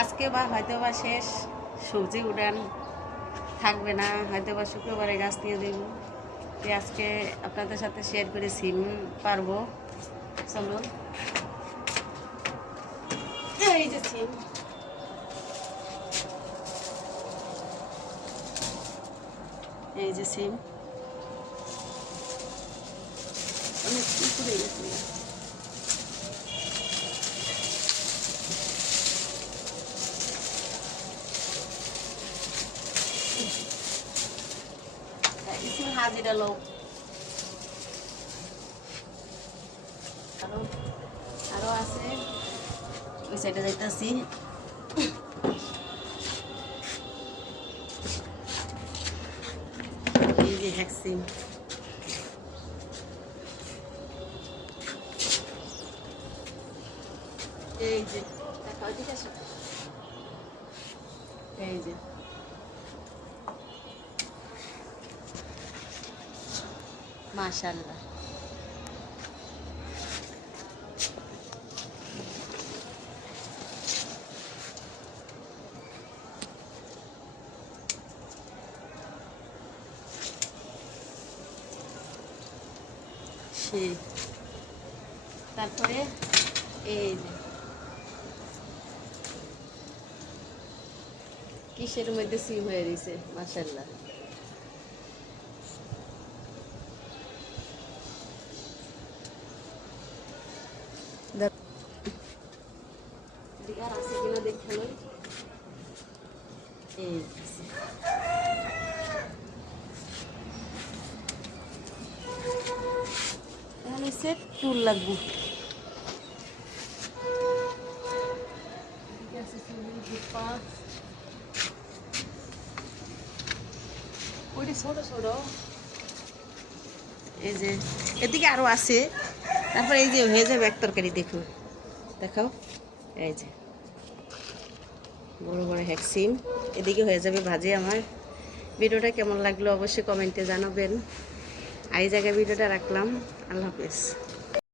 আজকে বা হয়তো বা শেষ, সবজি উড়ান থাকবে না, হয়তো বা শুক্রবারে গাছ দিয়ে দেব। আজকে আপনাদের সাথে শেয়ার করে সিম পারবো। চলো, এই যে সিম, এই যে সিম অনেক পুড়ে গেছে। इसमें हाथ डालो। আরো আরো আছে, ওই সাইডে যাইতাছি। এই যে হ্যাক্সিন, এই যে দেখাও, এদিকে আসো। এই যে মাশাআল্লাহ, সেই তারপরে এই যে কিসের মধ্যে সিম হয়ে দিছে মাশাআল্লাহ। আর আছে কিনা দেখে লই। এই আছে। তাহলে সেট টুল লাগবো। এই যে এদিকে আরো আছে। তারপর এই যে হয়ে যাবে এক তরকারি, দেখো দেখাও। এই যে বড় বড় হ্যাকসিম, এদিকে হয়ে যাবে ভাজি আমার। ভিডিওটা কেমন লাগলো অবশ্যই কমেন্টে জানাবেন। এই জায়গায় ভিডিওটা রাখলাম। আল্লাহ হাফেজ।